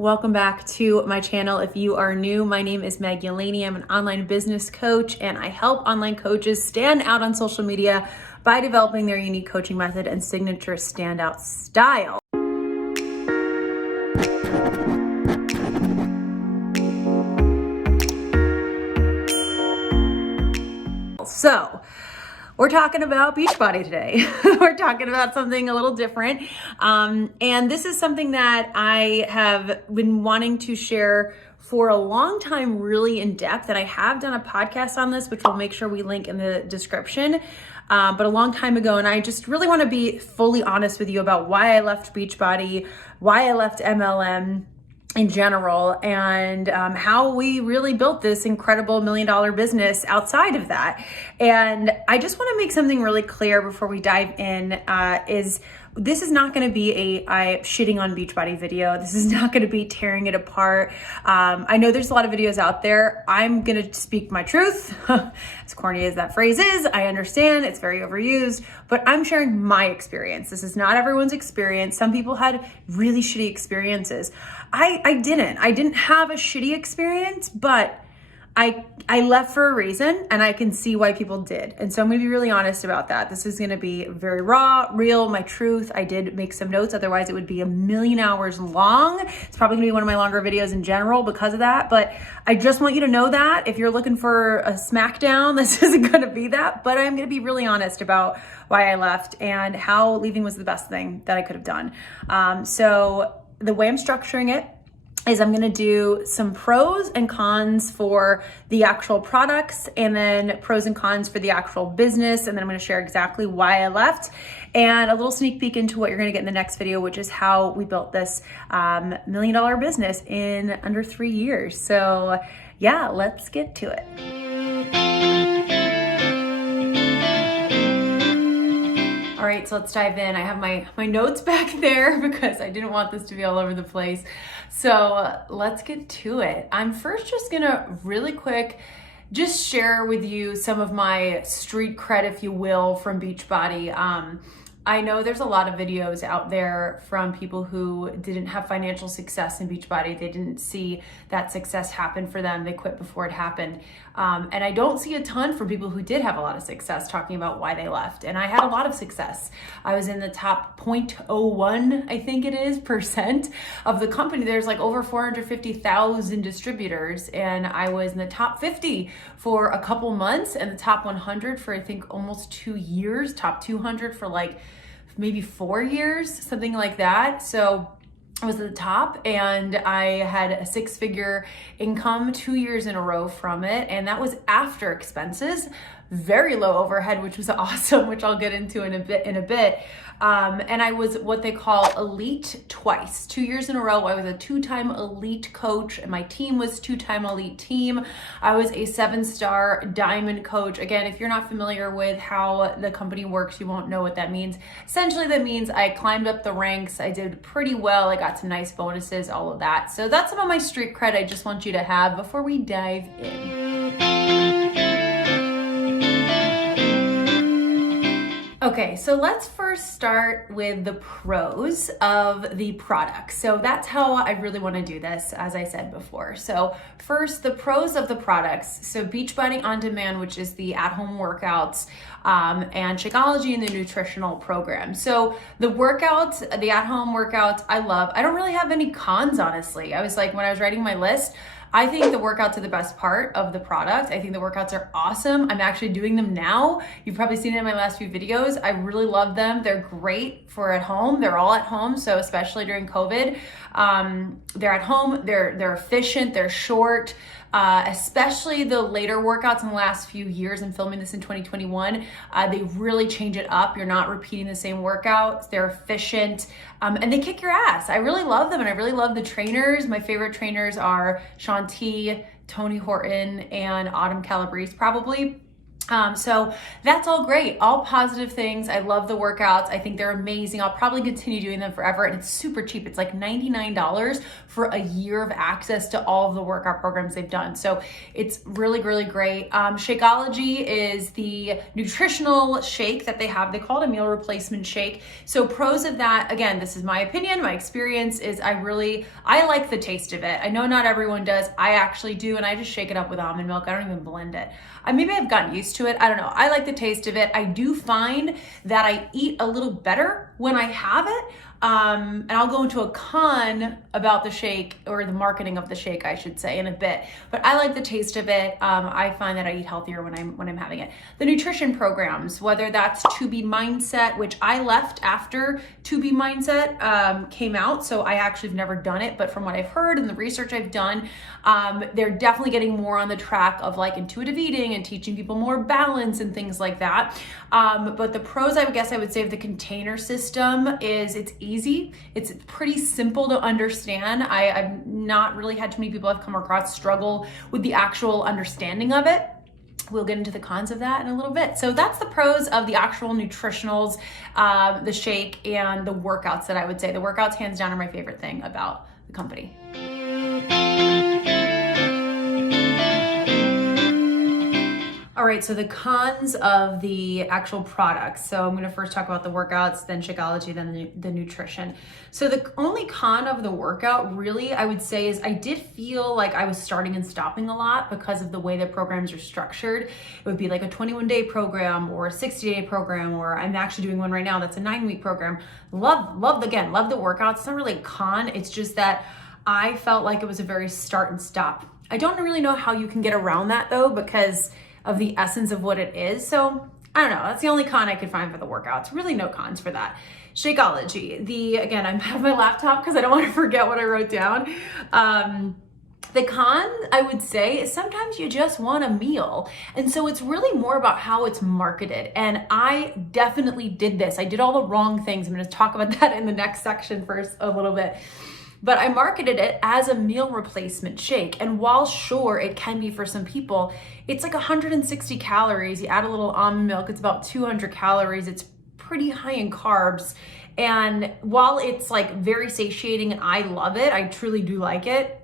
Welcome back to my channel. If you are new, my name is Yelaney. I'm an online business coach and I help online coaches stand out on social media by developing their unique coaching method and signature standout style. So, we're talking about Beachbody today. We're talking about something a little different. And this is something that I have been wanting to share for a long time, really in depth. And I have done a podcast on this, which we'll make sure we link in the description. But a long time ago, and I just really want to be fully honest with you about why I left Beachbody, why I left MLM in general, and how we really built this incredible $1 million business outside of that. And I just want to make something really clear before we dive in, this is not going to be a shitting on Beachbody video. This is not going to be tearing it apart. I know there's a lot of videos out there. I'm going to speak my truth. As corny as that phrase is, I understand it's very overused, but I'm sharing my experience. This is not everyone's experience. Some people had really shitty experiences. I didn't have a shitty experience, but I left for a reason, and I can see why people did. And so I'm going to be really honest about that. This is going to be very raw, real, my truth. I did make some notes. Otherwise, it would be 1,000,000 hours long. It's probably going to be one of my longer videos in general because of that. But I just want you to know that if you're looking for a smackdown, this isn't going to be that. But I'm going to be really honest about why I left and how leaving was the best thing that I could have done. So the way I'm structuring it is I'm going to do some pros and cons for the actual products, and then pros and cons for the actual business. And then I'm going to share exactly why I left and a little sneak peek into what you're going to get in the next video, which is how we built this $1 million business in under 3 years. So yeah, let's get to it. All right, so let's dive in. I have my notes back there because I didn't want this to be all over the place. So let's get to it. I'm first just gonna really quick just share with you some of my street cred, if you will, from Beachbody. I know there's a lot of videos out there from people who didn't have financial success in Beachbody. They didn't see that success happen for them. They quit before it happened. And I don't see a ton from people who did have a lot of success talking about why they left. And I had a lot of success. I was in the top 0.01, I think it is, % of the company. There's like over 450,000 distributors. And I was in the top 50 for a couple months and the top 100 for I think almost 2 years, top 200 for like maybe 4 years, something like that. So I was at the top and I had a 6-figure income 2 years in a row from it. And that was after expenses, very low overhead, which was awesome, which I'll get into in a bit. And I was what they call elite twice. 2 years in a row, I was a 2-time elite coach and my team was 2-time elite team. I was a 7-star diamond coach. Again, if you're not familiar with how the company works, you won't know what that means. Essentially, that means I climbed up the ranks. I did pretty well. I got some nice bonuses, all of that. So that's some of my street cred I just want you to have before we dive in. Okay, so let's first start with the pros of the product. So that's how I really want to do this, as I said before. So first, the pros of the products. So Beachbody On Demand, which is the at-home workouts, and Shakeology and the nutritional program. So the workouts, the at-home workouts, I love. I don't really have any cons, honestly. I was like, when I was writing my list, I think the workouts are the best part of the product. I think the workouts are awesome. I'm actually doing them now. You've probably seen it in my last few videos. I really love them. They're great for at home. They're all at home. So especially during COVID, they're at home. They're efficient. They're short. Especially the later workouts in the last few years, and filming this in 2021, they really change it up. You're not repeating the same workouts. They're efficient, and they kick your ass. I really love them, and I really love the trainers. My favorite trainers are Shaun T, Tony Horton, and Autumn Calabrese, probably. So that's all great, all positive things. I love the workouts. I think they're amazing. I'll probably continue doing them forever, and it's super cheap. It's like $99 for a year of access to all of the workout programs they've done. So it's really, really great. Shakeology is the nutritional shake that they have. They call it a meal replacement shake. So pros of that, again, this is my opinion, my experience is I like the taste of it. I know not everyone does. I actually do, and I just shake it up with almond milk. I don't even blend it. Maybe I've gotten used to it. I don't know. I like the taste of it. I do find that I eat a little better when I have it. And I'll go into a con about the shake, or the marketing of the shake, I should say, in a bit. But I like the taste of it. I find that I eat healthier when I'm having it. The nutrition programs, whether that's To Be Mindset, which I left after To Be Mindset came out, so I actually have never done it. But from what I've heard and the research I've done, they're definitely getting more on the track of like intuitive eating and teaching people more balance and things like that. But the pros, I guess I would say, of the container system is it's easy. It's pretty simple to understand. I've not really had too many people I've come across struggle with the actual understanding of it. We'll get into the cons of that in a little bit. So that's the pros of the actual nutritionals, the shake, and the workouts that I would say. The workouts, hands down, are my favorite thing about the company. All right, so the cons of the actual products. So I'm gonna first talk about the workouts, then Shakeology, then the nutrition. So the only con of the workout, really, I would say, is I did feel like I was starting and stopping a lot because of the way the programs are structured. It would be like a 21-day program or a 60-day program, or I'm actually doing one right now that's a 9-week program. Love the workouts. It's not really a con, it's just that I felt like it was a very start and stop. I don't really know how you can get around that though, because of the essence of what it is. So I don't know, that's the only con I could find for the workouts. Really no cons for that. Shakeology, again, I have my laptop because I don't want to forget what I wrote down. The con, I would say, is sometimes you just want a meal. And so it's really more about how it's marketed. And I definitely did this. I did all the wrong things. I'm going to talk about that in the next section first a little bit. But I marketed it as a meal replacement shake. And while sure, it can be for some people, it's like 160 calories. You add a little almond milk, it's about 200 calories. It's pretty high in carbs. And while it's like very satiating and I love it, I truly do like it,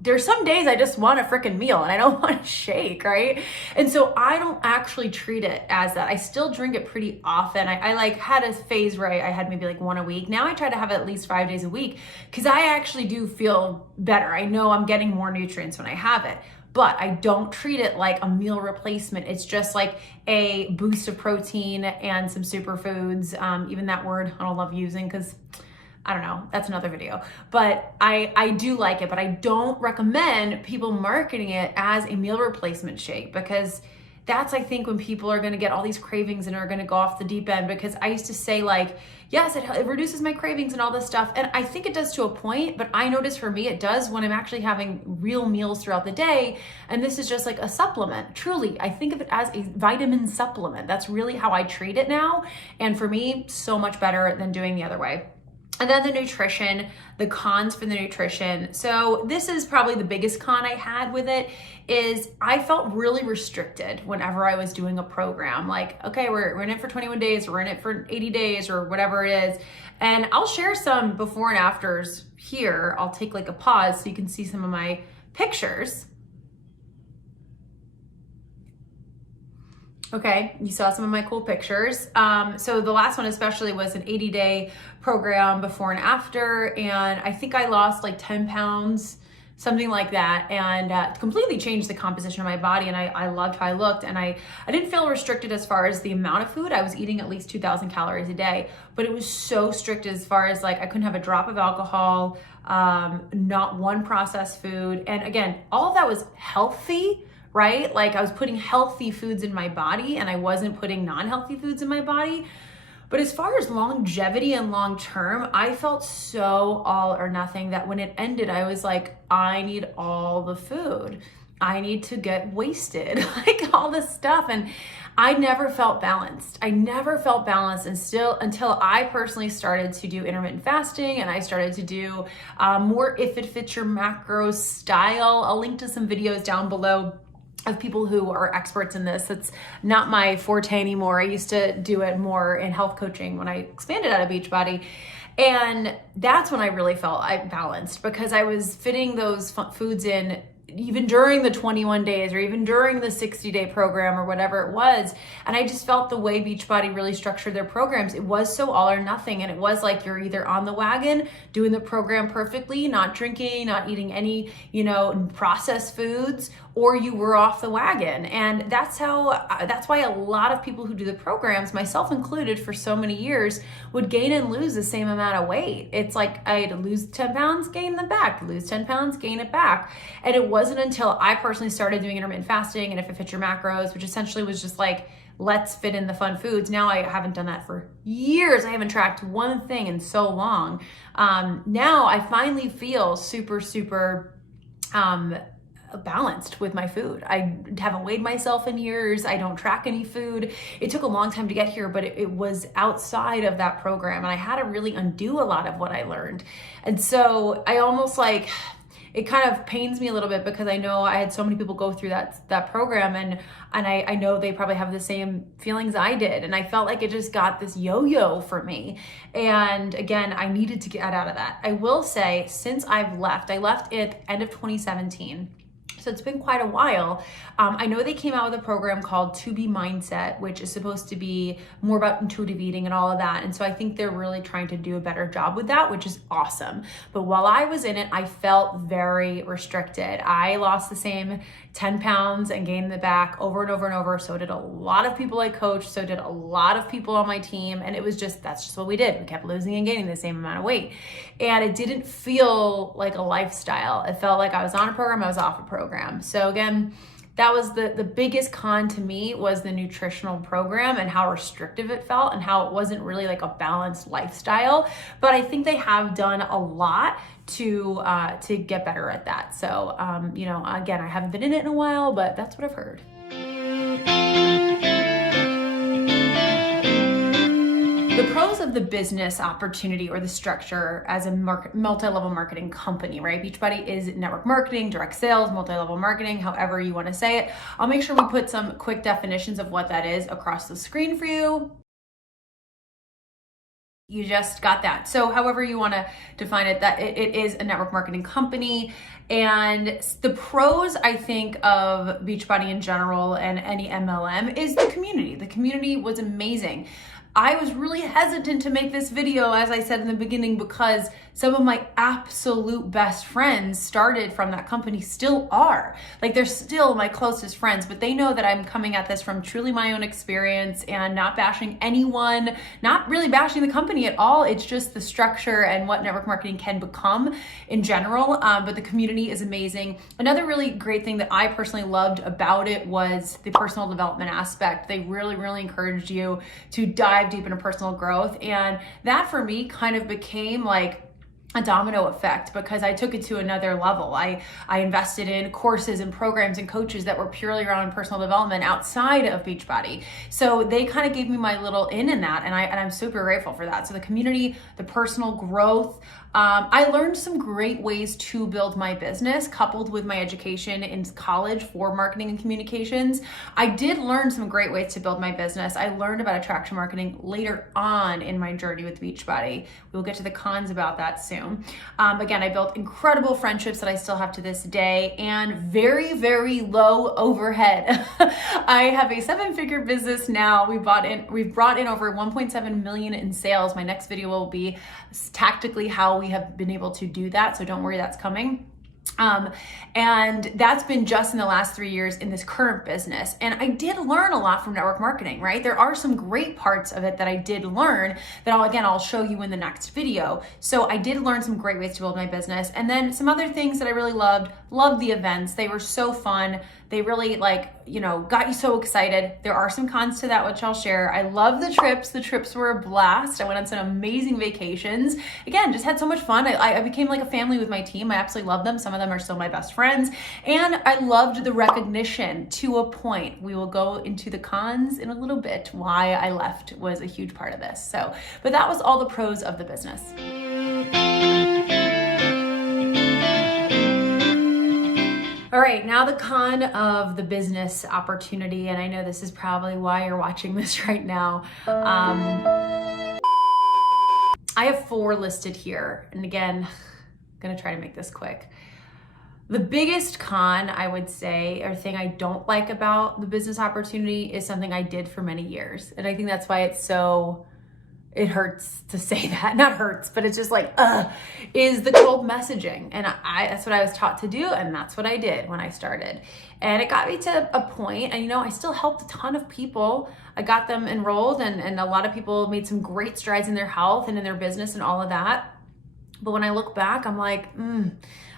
there's some days I just want a freaking meal and I don't want a shake, right? And so I don't actually treat it as that. I still drink it pretty often. I like had a phase where I had maybe like one a week. Now I try to have it at least 5 days a week because I actually do feel better. I know I'm getting more nutrients when I have it, but I don't treat it like a meal replacement. It's just like a boost of protein and some superfoods. Even that word I don't love using because I don't know, that's another video, but I do like it, but I don't recommend people marketing it as a meal replacement shake because that's, I think, when people are going to get all these cravings and are going to go off the deep end. Because I used to say like, yes, it reduces my cravings and all this stuff. And I think it does to a point, but I notice for me, it does when I'm actually having real meals throughout the day. And this is just like a supplement. Truly, I think of it as a vitamin supplement. That's really how I treat it now. And for me, so much better than doing the other way. And then the nutrition, the cons for the nutrition. So this is probably the biggest con I had with it, is I felt really restricted whenever I was doing a program. Like, okay, we're in it for 21 days, we're in it for 80 days or whatever it is. And I'll share some before and afters here. I'll take like a pause so you can see some of my pictures. Okay, you saw some of my cool pictures. So the last one especially was an 80-day program before and after, and I think I lost like 10 pounds, something like that, and completely changed the composition of my body, and I loved how I looked, and I didn't feel restricted as far as the amount of food. I was eating at least 2,000 calories a day, but it was so strict as far as like I couldn't have a drop of alcohol, not one processed food, and again, all of that was healthy, right? Like I was putting healthy foods in my body and I wasn't putting non-healthy foods in my body. But as far as longevity and long term, I felt so all or nothing that when it ended, I was like, I need all the food. I need to get wasted, like all this stuff. And I never felt balanced. Until I personally started to do intermittent fasting and I started to do more if it fits your macros style. I'll link to some videos down below of people who are experts in this. It's not my forte anymore. I used to do it more in health coaching when I expanded out of Beachbody. And that's when I really felt I balanced, because I was fitting those foods in even during the 21 days or even during the 60-day program or whatever it was. And I just felt the way Beachbody really structured their programs, it was so all or nothing. And it was like you're either on the wagon doing the program perfectly, not drinking, not eating any, processed foods, or you were off the wagon. And that's why a lot of people who do the programs, myself included, for so many years would gain and lose the same amount of weight. It's like I had to lose 10 pounds, gain them back, lose 10 pounds, gain it back. And it wasn't until I personally started doing intermittent fasting and If It Fits Your Macros, which essentially was just like, let's fit in the fun foods. Now I haven't done that for years. I haven't tracked one thing in so long. Now I finally feel super, super balanced with my food. I haven't weighed myself in years. I don't track any food. It took a long time to get here, but it was outside of that program, and I had to really undo a lot of what I learned. And so I almost it kind of pains me a little bit, because I know I had so many people go through that program, and I know they probably have the same feelings I did. And I felt like it just got this yo-yo for me. And again, I needed to get out of that. I will say, since I left at the end of 2017. So it's been quite a while. I know they came out with a program called To Be Mindset, which is supposed to be more about intuitive eating and all of that. And so I think they're really trying to do a better job with that, which is awesome. But while I was in it, I felt very restricted. I lost the same 10 pounds and gained it back over and over and over. So did a lot of people I coached. So did a lot of people on my team. And it was that's just what we did. We kept losing and gaining the same amount of weight. And it didn't feel like a lifestyle. It felt like I was on a program, I was off a program. So again, that was the biggest con to me, was the nutritional program and how restrictive it felt and how it wasn't really like a balanced lifestyle. But I think they have done a lot to get better at that. So, again, I haven't been in it in a while, but that's what I've heard. The pros of the business opportunity or the structure as a multi-level marketing company, right? Beachbody is network marketing, direct sales, multi-level marketing, however you want to say it. I'll make sure we put some quick definitions of what that is across the screen for you. You just got that. So however you want to define it, that it is a network marketing company. And the pros, I think, of Beachbody in general and any MLM is the community. The community was amazing. I was really hesitant to make this video, as I said in the beginning, because some of my absolute best friends started from that company, still are. Like, they're still my closest friends, but they know that I'm coming at this from truly my own experience and not bashing anyone, not really bashing the company at all. It's just the structure and what network marketing can become in general. But the community is amazing. Another really great thing that I personally loved about it was the personal development aspect. They really, really encouraged you to dive deep into personal growth. And that for me kind of became like a domino effect, because I took it to another level. I invested in courses and programs and coaches that were purely around personal development outside of Beachbody. So they kind of gave me my little in that, and I'm super grateful for that. So the community, the personal growth, I learned some great ways to build my business, coupled with my education in college for marketing and communications. I did learn some great ways to build my business. I learned about attraction marketing later on in my journey with Beachbody. We'll get to the cons about that soon. Again, I built incredible friendships that I still have to this day, and very, very low overhead. I have a 7-figure business now. We've brought in over 1.7 million in sales. My next video will be tactically how we have been able to do that. So don't worry, that's coming. And that's been just in the last 3 years in this current business. And I did learn a lot from network marketing, right? There are some great parts of it that I did learn that I'll show you in the next video. So I did learn some great ways to build my business. And then some other things that I really loved the events. They were so fun. They really got you so excited. There are some cons to that, which I'll share. I love the trips. The trips were a blast. I went on some amazing vacations. Again, just had so much fun. I became like a family with my team. I absolutely love them. Some of them are still my best friends. And I loved the recognition to a point. We will go into the cons in a little bit. Why I left was a huge part of this. But that was all the pros of the business. All right, right, now the con of the business opportunity, and I know this is probably why you're watching this right now. I have 4 listed here, and again, I'm gonna try to make this quick. The biggest con, I would say, or thing I don't like about the business opportunity is something I did for many years. And I think that's why it hurts to say that. Not hurts, but it's just like, is the cold messaging. And that's what I was taught to do, and that's what I did when I started. And it got me to a point, and I still helped a ton of people. I got them enrolled, and a lot of people made some great strides in their health and in their business and all of that. But when I look back, I'm like,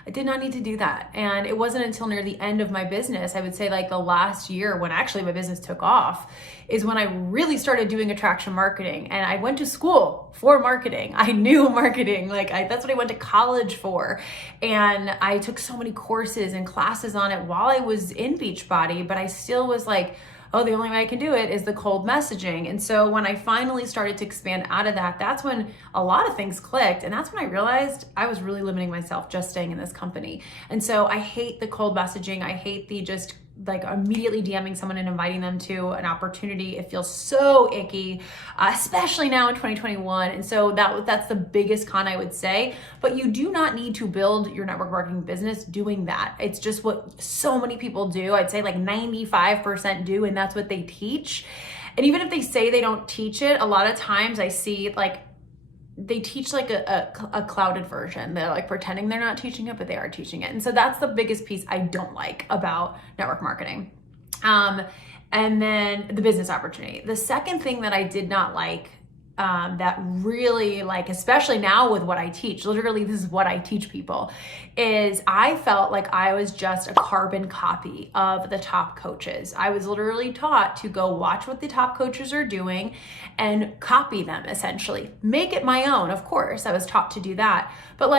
I did not need to do that. And it wasn't until near the end of my business, I would say like the last year when actually my business took off, is when I really started doing attraction marketing. And I went to school for marketing. I knew marketing, that's what I went to college for. And I took so many courses and classes on it while I was in Beachbody, but I still was like, oh, the only way I can do it is the cold messaging. And so when I finally started to expand out of that, that's when a lot of things clicked. And that's when I realized I was really limiting myself just staying in this company. And so I hate the cold messaging. I hate the just immediately DMing someone and inviting them to an opportunity. It feels so icky, especially now in 2021. And so that's the biggest con, I would say. But you do not need to build your network marketing business doing that. It's just what so many people do. I'd say like 95% do, and that's what they teach. And even if they say they don't teach it, a lot of times I see they teach a clouded version. They're pretending they're not teaching it, but they are teaching it. And so that's the biggest piece I don't like about network marketing. And then the business opportunity. The second thing that I did not like, that really especially now with what I teach, literally this is what I teach people, is I felt like I was just a carbon copy of the top coaches. I was literally taught to go watch what the top coaches are doing and copy them, essentially. Make it my own, of course. I was taught to do that. But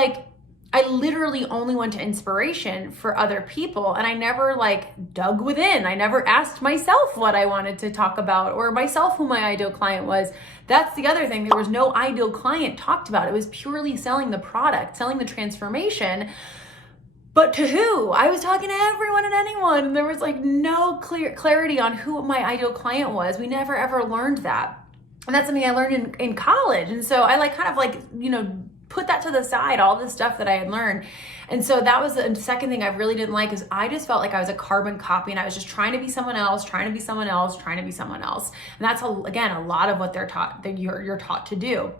I literally only went to inspiration for other people, and I never dug within. I never asked myself what I wanted to talk about, or myself who my ideal client was. That's the other thing. There was no ideal client talked about. It was purely selling the product, selling the transformation. But to who? I was talking to everyone and anyone, and there was no clarity on who my ideal client was. We never ever learned that. And that's something I learned in college. And so I put that to the side, all this stuff that I had learned. And so that was the second thing I really didn't like, is I just felt like I was a carbon copy, and I was just trying to be someone else, trying to be someone else, trying to be someone else. And that's, again, a lot of what you're taught to do.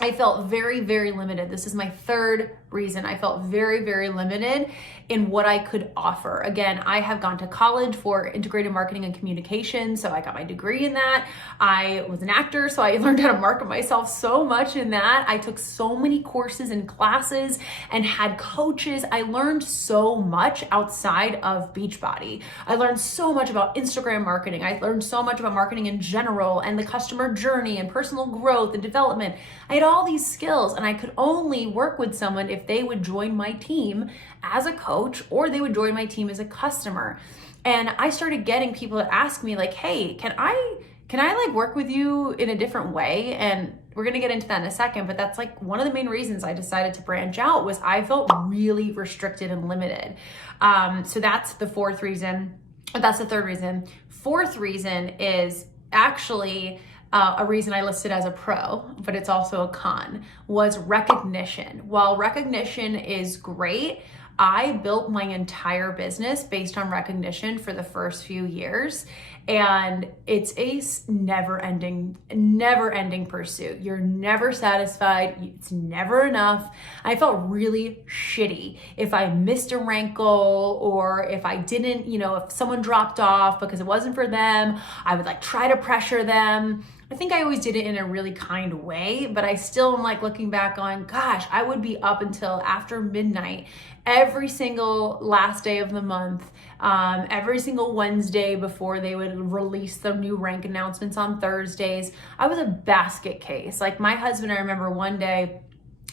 I felt very, very limited. This is my third reason. I felt very, very limited in what I could offer. Again, I have gone to college for integrated marketing and communication, so I got my degree in that. I was an actor, so I learned how to market myself so much in that. I took so many courses and classes and had coaches. I learned so much outside of Beachbody. I learned so much about Instagram marketing. I learned so much about marketing in general and the customer journey and personal growth and development. I had all these skills, and I could only work with someone if they would join my team as a coach, or they would join my team as a customer. And I started getting people to ask me hey, can I work with you in a different way? And we're going to get into that in a second, but that's one of the main reasons I decided to branch out, was I felt really restricted and limited. So that's the fourth reason. That's the third reason. Fourth reason is actually a reason I listed as a pro, but it's also a con, was recognition. While recognition is great, I built my entire business based on recognition for the first few years, and it's a never-ending pursuit. You're never satisfied. It's never enough. I felt really shitty if I missed a rank goal, or if I didn't, if someone dropped off because it wasn't for them. I would try to pressure them. I think I always did it in a really kind way, but I still am looking back on, gosh, I would be up until after midnight every single last day of the month, every single Wednesday before they would release the new rank announcements on Thursdays. I was a basket case. My husband, I remember one day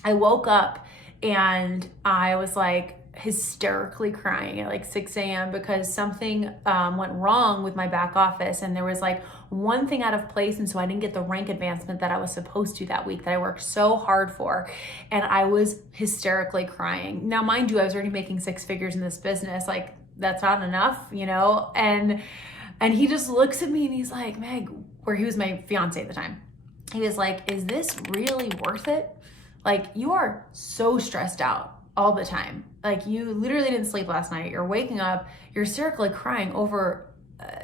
I woke up and I was hysterically crying at 6 a.m. because something went wrong with my back office, and there was one thing out of place, and so I didn't get the rank advancement that I was supposed to that week that I worked so hard for, and I was hysterically crying. Now, mind you, I was already making 6 figures in this business. that's not enough, you know? And he just looks at me and he's like, Meg, where he was my fiance at the time. He was like, is this really worth it? Like, you are so stressed out all the time. Like, you literally didn't sleep last night. You're waking up, you're hysterically crying over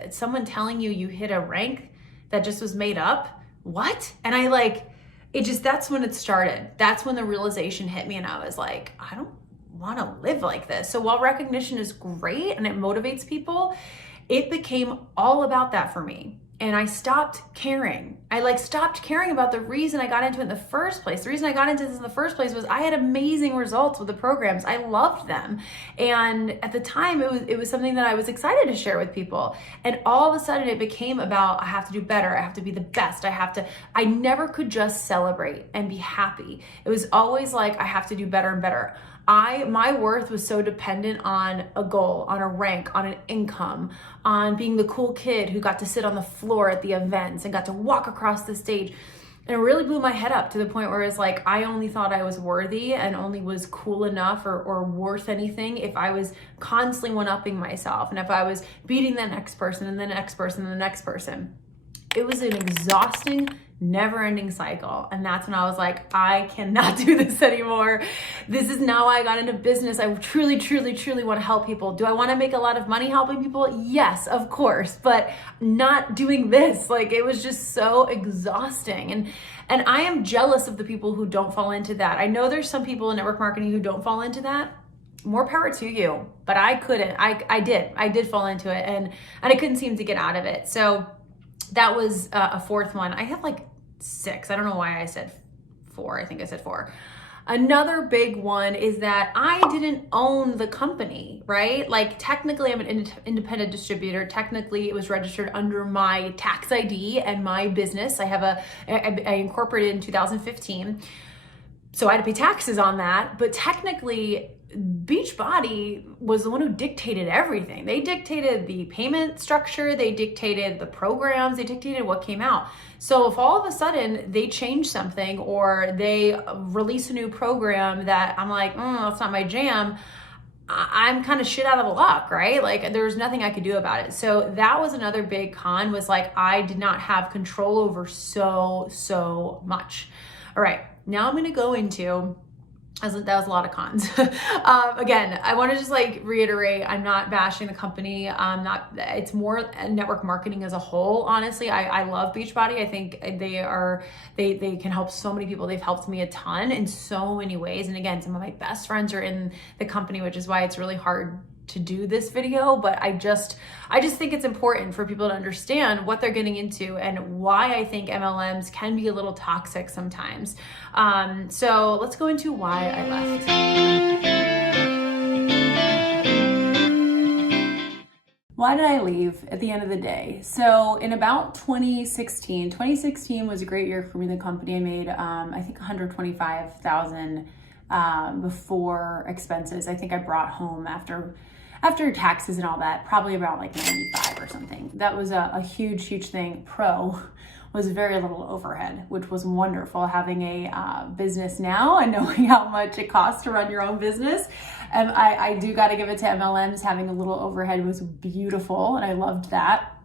someone telling you hit a rank that just was made up. What? And I like, it just, that's when it started. That's when the realization hit me and I was like, I don't want to live like this. So while recognition is great and it motivates people, it became all about that for me. And I stopped caring. I stopped caring about the reason I got into it in the first place. The reason I got into this in the first place was I had amazing results with the programs. I loved them. And at the time it was something that I was excited to share with people. And all of a sudden it became about, I have to do better. I have to be the best. I never could just celebrate and be happy. It was always like, I have to do better and better. My worth was so dependent on a goal, on a rank, on an income, on being the cool kid who got to sit on the floor at the events and got to walk across the stage. And it really blew my head up to the point where it's like, I only thought I was worthy and only was cool enough or worth anything if I was constantly one-upping myself and if I was beating the next person and the next person and the next person. It was an exhausting, never-ending cycle. And that's when I was like, I cannot do this anymore. This is now why I got into business. I truly, truly, truly want to help people. Do I want to make a lot of money helping people? Yes, of course, but not doing this. Like, it was just so exhausting. And I am jealous of the people who don't fall into that. I know there's some people in network marketing who don't fall into that. More power to you, but I couldn't. I did fall into it and I couldn't seem to get out of it. So that was a fourth one. I had like 6. I don't know why I said 4. I think I said 4. Another big one is that I didn't own the company, right? Like, technically I'm an independent distributor. Technically it was registered under my tax ID and my business. I incorporated in 2015. So I had to pay taxes on that, but technically Beachbody was the one who dictated everything. They dictated the payment structure, they dictated the programs, they dictated what came out. So if all of a sudden they change something or they release a new program that I'm like, that's not my jam, I'm kind of shit out of luck, right? Like, there's nothing I could do about it. So that was another big con, was like, I did not have control over so much. All right, now I'm gonna go into, that was a lot of cons. Again, I want to just like reiterate, I'm not bashing the company. It's more network marketing as a whole. Honestly, I love Beachbody. I think they can help so many people. They've helped me a ton in so many ways. And again, some of my best friends are in the company, which is why it's really hard to do this video, but I just think it's important for people to understand what they're getting into and why I think MLMs can be a little toxic sometimes. So let's go into why I left. Why did I leave at the end of the day? So in about 2016 was a great year for me in the company. I made, I think $125,000 before expenses. I think I brought home after taxes and all that, probably about like 95 or something. That was a huge thing. Pro was very little overhead, which was wonderful, having a business now and knowing how much it costs to run your own business. And I do got to give it to MLMs. Having a little overhead was beautiful, and I loved that.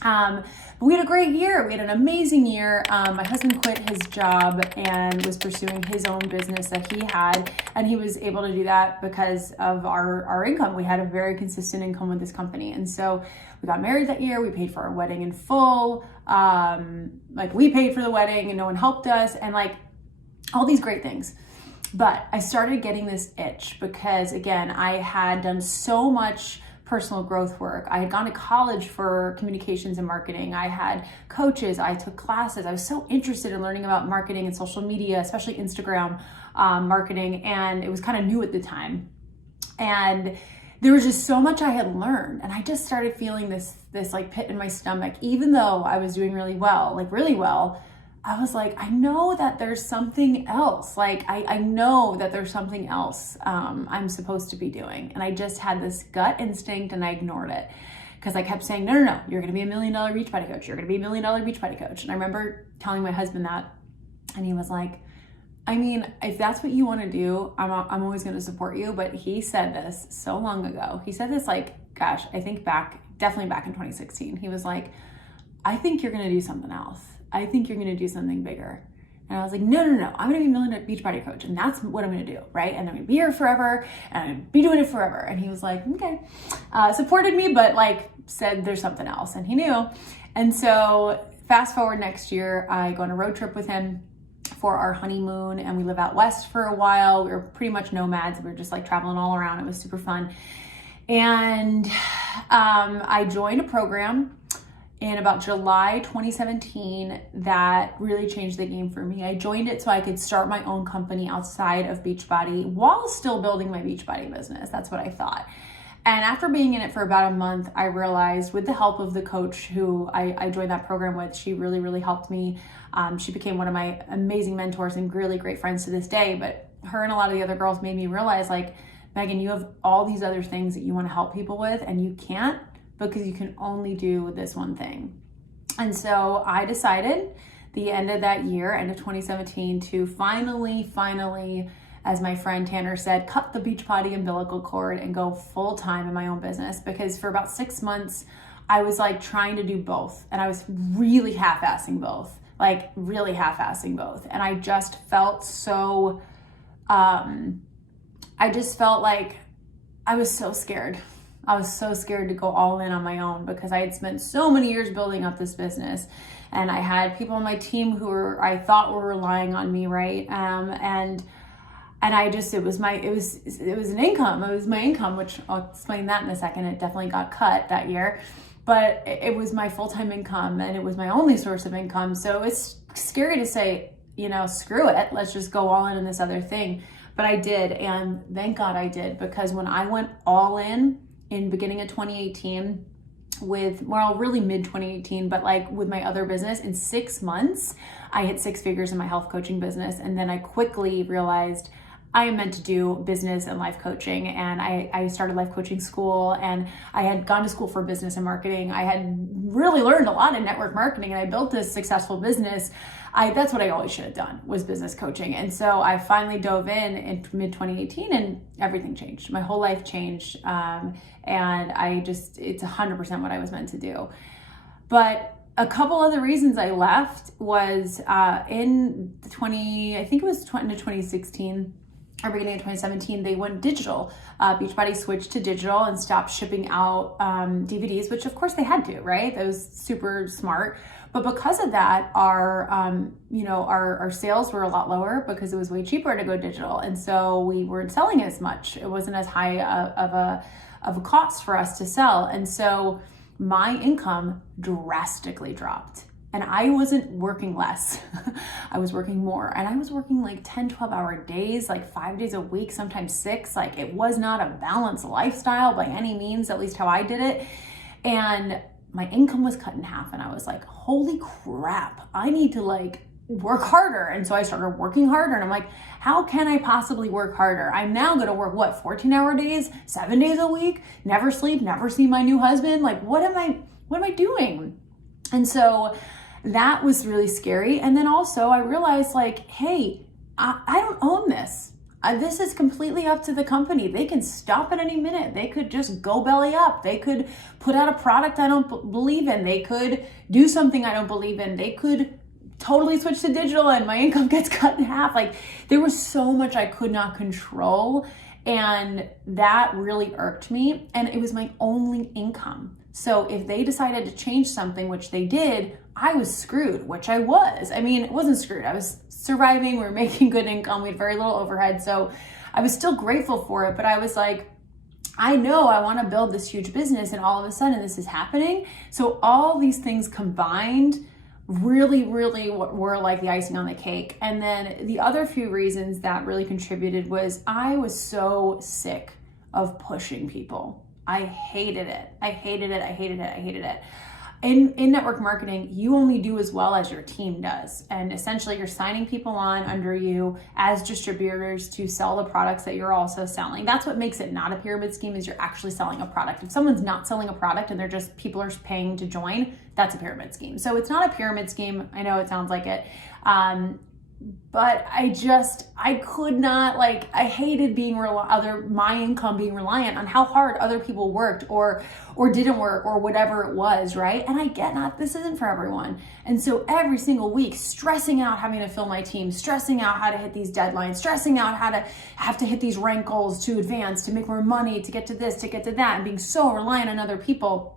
But we had a great year. We had an amazing year. My husband quit his job and was pursuing his own business that he had, and he was able to do that because of our income. We had a very consistent income with this company. And so we got married that year. We paid for our wedding in full. Like, we paid for the wedding and no one helped us, and like all these great things. But I started getting this itch because, again, I had done so much personal growth work. I had gone to college for communications and marketing. I had coaches, I took classes. I was so interested in learning about marketing and social media, especially Instagram marketing, and it was kind of new at the time. And there was just so much I had learned, and I just started feeling this like pit in my stomach. Even though I was doing really well, I was like, I know that there's something else. Like, I know that there's something else I'm supposed to be doing. And I just had this gut instinct and I ignored it because I kept saying, no, you're going to be $1 million Beachbody coach. You're going to be $1 million Beachbody coach. And I remember telling my husband that, and he was like, I mean, if that's what you want to do, I'm always going to support you. But he said this so long ago. He said this like, gosh, I think definitely back in 2016. He was like, I think you're going to do something else. I think you're going to do something bigger. And I was like, no. I'm going to be a millionaire Beachbody coach. And that's what I'm going to do, right? And I'm going to be here forever. And I'm going to be doing it forever. And he was like, okay. Supported me, but like said there's something else. And he knew. And so fast forward next year, I go on a road trip with him for our honeymoon, and we live out west for a while. We were pretty much nomads. We were just like traveling all around. It was super fun. And I joined a program in about July 2017 that really changed the game for me. I joined it so I could start my own company outside of Beachbody while still building my Beachbody business. That's what I thought. And after being in it for about a month, I realized, with the help of the coach who I joined that program with, she really, really helped me. She became one of my amazing mentors and really great friends to this day. But her and a lot of the other girls made me realize, like, Megan, you have all these other things that you want to help people with, and you can't because you can only do this one thing. And so I decided the end of that year, end of 2017, to finally, as my friend Tanner said, cut the Beachbody umbilical cord and go full time in my own business. Because for about 6 months, I was like trying to do both, and I was really half-assing both. And I just felt so, I just felt like I was so scared. I was so scared to go all in on my own because I had spent so many years building up this business, and I had people on my team who I thought were relying on me, right? And I just, it was an income. It was my income, which I'll explain that in a second. It definitely got cut that year, but it was my full-time income, and it was my only source of income. So it's scary to say, screw it, let's just go all in on this other thing. But I did, and thank God I did, because when I went all in beginning of 2018 really mid 2018, but like with my other business, in 6 months, I hit 6 figures in my health coaching business. And then I quickly realized I am meant to do business and life coaching. And I started life coaching school, and I had gone to school for business and marketing. I had really learned a lot in network marketing, and I built this successful business. That's what I always should have done, was business coaching. And so I finally dove in mid 2018, and everything changed. My whole life changed. And it's 100% what I was meant to do. But a couple other reasons I left was in 2016 or beginning of 2017, they went digital. Beachbody switched to digital and stopped shipping out DVDs, which of course they had to, right? That was super smart. But because of that, our sales were a lot lower because it was way cheaper to go digital. And so we weren't selling as much. It wasn't as high of a cost for us to sell. And so my income drastically dropped. And I wasn't working less. I was working more. And I was working like 10, 12-hour days, like 5 days a week, sometimes 6. Like, it was not a balanced lifestyle by any means, at least how I did it. And my income was cut in half. And I was like, holy crap, I need to like work harder. And so I started working harder, and I'm like, how can I possibly work harder? I'm now going to work 14-hour days, 7 days a week, never sleep, never see my new husband. Like, what am I doing? And so that was really scary. And then also I realized, like, hey, I don't own this. This is completely up to the company. They can stop at any minute. They could just go belly up. They could put out a product I don't believe in. They could do something I don't believe in. They could totally switch to digital and my income gets cut in half. Like, there was so much I could not control, and that really irked me. And it was my only income. So if they decided to change something, which they did, I was screwed, which I was. I mean, it wasn't screwed. I was surviving. We were making good income. We had very little overhead. So I was still grateful for it, but I was like, I know I want to build this huge business, and all of a sudden this is happening. So all these things combined really were like the icing on the cake. And then the other few reasons that really contributed was I was so sick of pushing people. I hated it. In network marketing, you only do as well as your team does. And essentially you're signing people on under you as distributors to sell the products that you're also selling. That's what makes it not a pyramid scheme, is you're actually selling a product. If someone's not selling a product and people are paying to join, that's a pyramid scheme. So it's not a pyramid scheme. I know it sounds like it. but I could not, like, I hated being my income being reliant on how hard other people worked or didn't work or whatever it was, right? And I get not, this isn't for everyone. And so every single week, stressing out having to fill my team, stressing out how to hit these deadlines, stressing out how to have to hit these rank goals to advance, to make more money, to get to this, to get to that, and being so reliant on other people.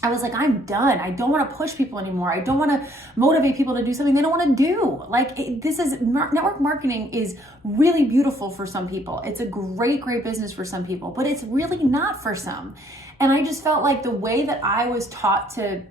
I was like, I'm done. I don't want to push people anymore. I don't want to motivate people to do something they don't want to do. Like, network marketing is really beautiful for some people. It's a great, great business for some people, but it's really not for some. And I just felt like the way that I was taught to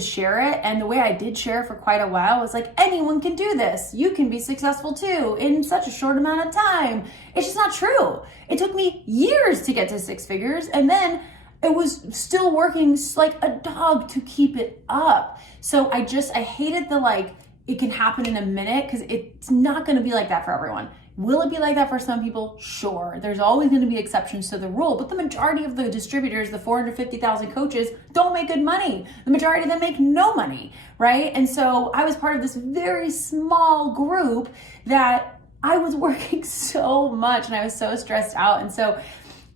share it, and the way I did share it for quite a while, was like, anyone can do this. You can be successful too in such a short amount of time. It's just not true. It took me years to get to 6 figures, and then it was still working like a dog to keep it up. So I hated the, like, it can happen in a minute, because it's not going to be like that for everyone. Will it be like that for some people? Sure. There's always going to be exceptions to the rule, but the majority of the distributors, the 450,000 coaches, don't make good money. The majority of them make no money, right? And so I was part of this very small group that I was working so much, and I was so stressed out. And so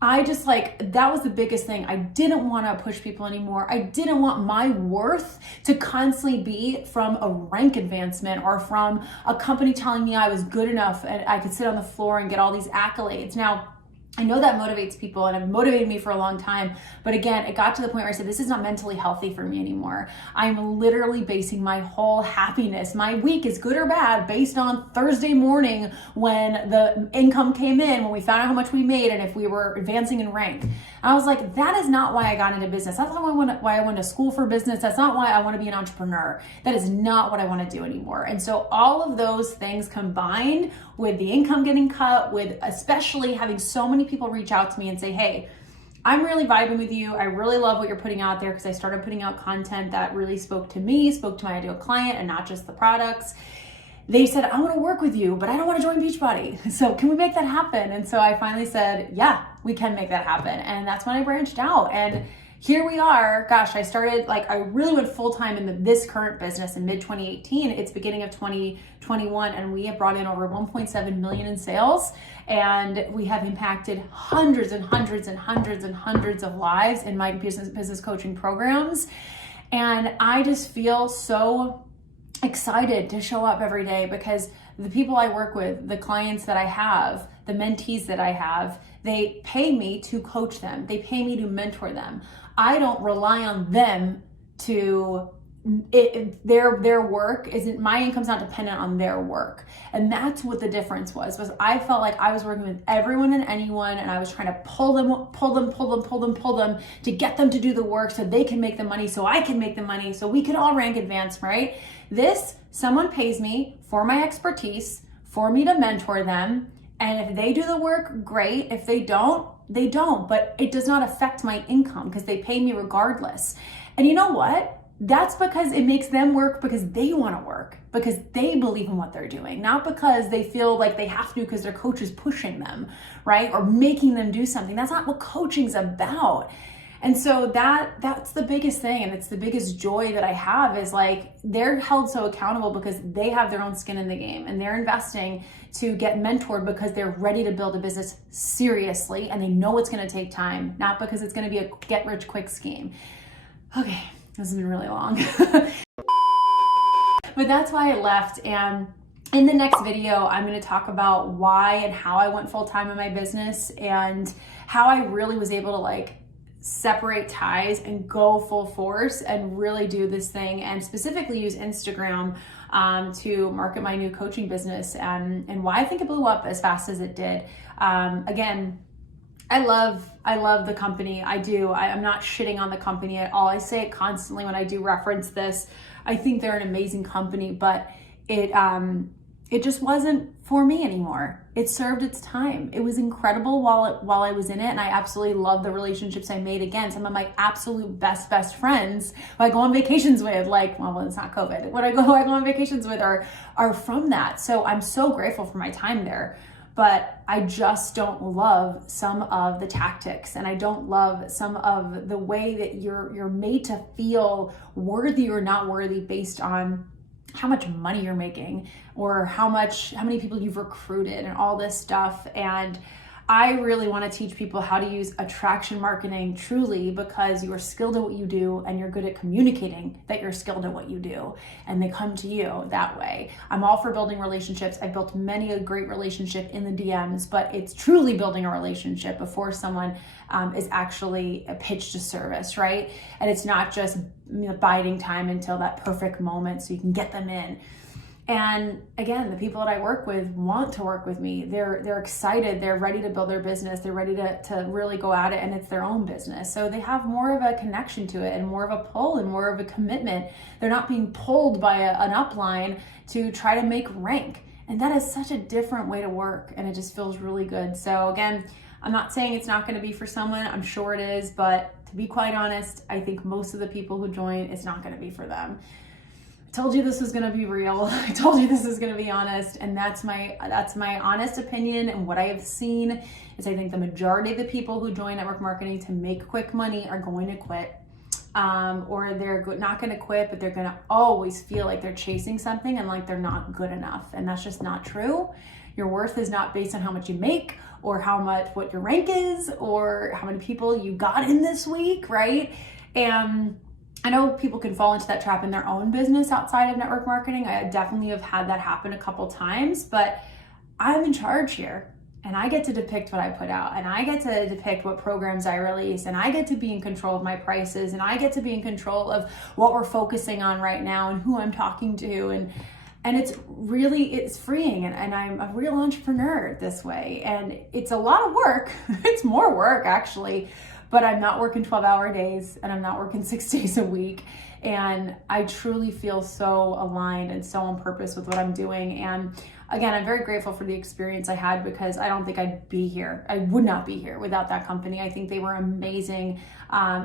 I just, like, that was the biggest thing. I didn't want to push people anymore. I didn't want my worth to constantly be from a rank advancement or from a company telling me I was good enough and I could sit on the floor and get all these accolades. Now, I know that motivates people, and it motivated me for a long time. But again, it got to the point where I said, this is not mentally healthy for me anymore. I'm literally basing my whole happiness, my week is good or bad, based on Thursday morning when the income came in, when we found out how much we made, and if we were advancing in rank. And I was like, that is not why I got into business. That's not why I went to school for business. That's not why I want to be an entrepreneur. That is not what I want to do anymore. And so all of those things combined with the income getting cut, with especially having so many people reach out to me and say, hey, I'm really vibing with you. I really love what you're putting out there, because I started putting out content that really spoke to me, spoke to my ideal client, and not just the products. They said, I want to work with you, but I don't want to join Beachbody. So can we make that happen? And so I finally said, yeah, we can make that happen. And that's when I branched out. And here we are. Gosh, I started, like, I really went full-time in this current business in mid-2018. It's beginning of 2021, and we have brought in over 1.7 million in sales, and we have impacted hundreds and hundreds and hundreds and hundreds of lives in my business coaching programs. And I just feel so excited to show up every day, because the people I work with, the clients that I have, the mentees that I have, they pay me to coach them. They pay me to mentor them. I don't rely on them to, their work isn't, my income's not dependent on their work. And that's what the difference was I felt like I was working with everyone and anyone, and I was trying to pull them to get them to do the work so they can make the money, so I can make the money, so we could all rank advance, right? Someone pays me for my expertise, for me to mentor them. And if they do the work, great. If they don't, they don't. But it does not affect my income, because they pay me regardless. And you know what? That's because it makes them work because they want to work, because they believe in what they're doing, not because they feel like they have to because their coach is pushing them, right? Or making them do something. That's not what coaching's about. And so that's the biggest thing, and it's the biggest joy that I have, is like, they're held so accountable because they have their own skin in the game, and they're investing to get mentored because they're ready to build a business seriously, and they know it's going to take time, not because it's going to be a get rich quick scheme. Okay, this has been really long. But that's why I left. And in the next video, I'm going to talk about why and how I went full-time in my business, and how I really was able to, like, separate ties and go full force and really do this thing, and specifically use Instagram to market my new coaching business, and why I think it blew up as fast as it did. Again, I love the company. I do. I'm not shitting on the company at all. I say it constantly when I do reference this. I think they're an amazing company, but it just wasn't for me anymore. It served its time. It was incredible while I was in it, and I absolutely love the relationships I made. Again, some of my absolute best friends who I go on vacations with, like, well, it's not COVID. What I go on vacations with are from that. So I'm so grateful for my time there. But I just don't love some of the tactics, and I don't love some of the way that you're made to feel worthy or not worthy based on how much money you're making or how many people you've recruited and all this stuff. And I really want to teach people how to use attraction marketing truly, because you are skilled at what you do and you're good at communicating that you're skilled at what you do, and they come to you that way. I'm all for building relationships. I've built many a great relationship in the DMs, but it's truly building a relationship before someone is actually pitched a service, right? And it's not just biding time until that perfect moment so you can get them in. And again, the people that I work with want to work with me. They're excited. They're ready to build their business. They're ready to really go at it, and it's their own business. So they have more of a connection to it and more of a pull and more of a commitment. They're not being pulled by an upline to try to make rank. And that is such a different way to work, and it just feels really good. So again, I'm not saying it's not going to be for someone. I'm sure it is, but to be quite honest, I think most of the people who join, it's not going to be for them. I told you this was going to be real. I told you this is going to be honest, and that's my honest opinion. And what I have seen is I think the majority of the people who join network marketing to make quick money are going to quit, or they're not going to quit, but they're going to always feel like they're chasing something and like they're not good enough. And that's just not true. Your worth is not based on how much you make or what your rank is or how many people you got in this week, right? And I know people can fall into that trap in their own business outside of network marketing. I definitely have had that happen a couple times, but I'm in charge here, and I get to depict what I put out, and I get to depict what programs I release, and I get to be in control of my prices, and I get to be in control of what we're focusing on right now and who I'm talking to. And it's freeing, and I'm a real entrepreneur this way. And it's a lot of work. It's more work actually, but I'm not working 12-hour days, and I'm not working 6 days a week. And I truly feel so aligned and so on purpose with what I'm doing. And again, I'm very grateful for the experience I had, because I don't think I'd be here. I would not be here without that company. I think they were amazing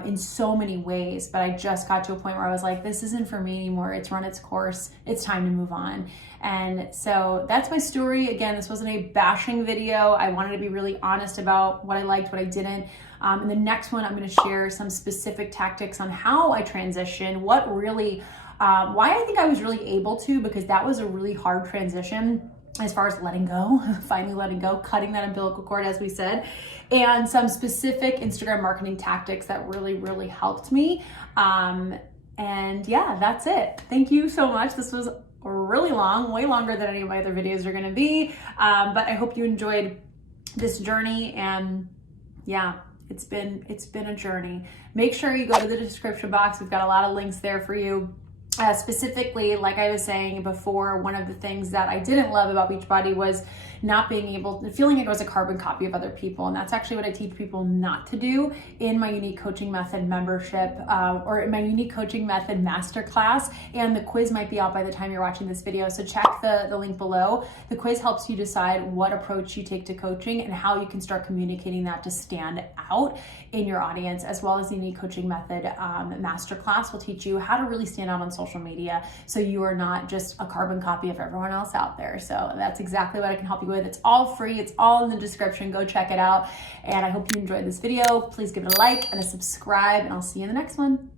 in so many ways, but I just got to a point where I was like, this isn't for me anymore. It's run its course. It's time to move on. And so that's my story. Again, this wasn't a bashing video. I wanted to be really honest about what I liked, what I didn't. In the next one, I'm going to share some specific tactics on how I transition, why I think I was really able to, because that was a really hard transition as far as letting go, finally letting go, cutting that umbilical cord, as we said, and some specific Instagram marketing tactics that really, really helped me. And yeah, that's it. Thank you so much. This was really long, way longer than any of my other videos are going to be. But I hope you enjoyed this journey, and yeah, it's been a journey. Make sure you go to the description box. We've got a lot of links there for you. Specifically, like I was saying before, one of the things that I didn't love about Beachbody was not feeling like it was a carbon copy of other people. And that's actually what I teach people not to do in my Unique Coaching Method membership, or in my Unique Coaching Method masterclass. And the quiz might be out by the time you're watching this video, so check the link below. The quiz helps you decide what approach you take to coaching and how you can start communicating that to stand out in your audience, as well as the Unique Coaching Method masterclass will teach you how to really stand out on social media so you are not just a carbon copy of everyone else out there. So that's exactly what I can help you with. It's all free. It's all in the description. Go check it out. And I hope you enjoyed this video. Please give it a like and a subscribe, and I'll see you in the next one.